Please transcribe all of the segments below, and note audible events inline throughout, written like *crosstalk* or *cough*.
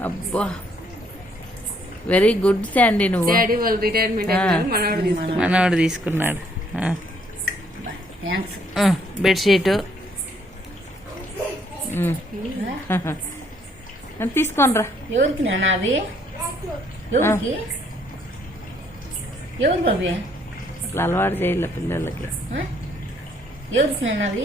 అబ్బా. Very good Sandy నువ్వు. మనవాడు తీసుకున్నాడు. బెడ్షీటు. తీసుకోనరా *laughs* ఎవరికి నాన్న అవి? ఎవరికి? ఎవరికి అవి అట్లా అలవాటు చేయాలి పిల్లలకి? ఎవరికి నాన్న అవి?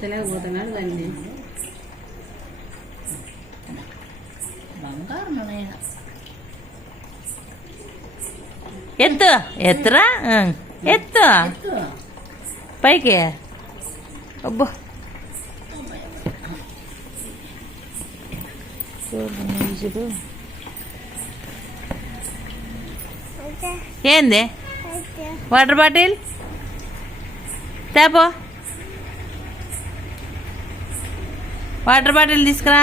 తెలియకపోతున్నాడు దాన్ని ఎత్తు ఎత్తురా? ఆ, ఎత్తు. ఎత్తు. పైకి. అబ్బో. ఏంది? Water bottle? తేపో. వాటర్ బాటిల్ తీసుకురా.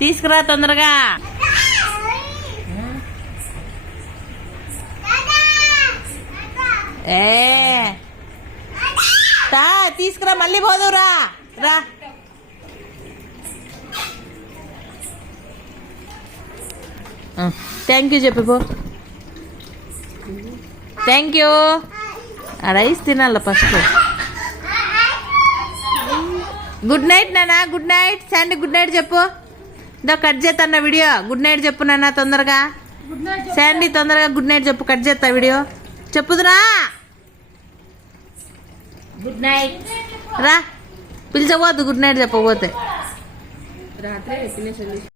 తీసుకురా తొందరగా. ఏ. తా తీసుకురా మళ్ళీ పోదురా రా. థ్యాంక్ యూ చెప్పిపో థ్యాంక్ యూ ఆ రైస్ తినాల ఫస్ట్ గుడ్ నైట్ నానా. Good night Sandy good night చెప్పు. ఇదో కట్ చేస్తాన్న వీడియో గుడ్ నైట్ చెప్పు నాన్న తొందరగా. శాండీ తొందరగా గుడ్ నైట్ చెప్పు. కట్ చేస్తా వీడియో చెప్పుదురా గుడ్ నైట్ రా. పిలిచబోద్దు గుడ్ నైట్ చెప్పబోతే. రాత్రే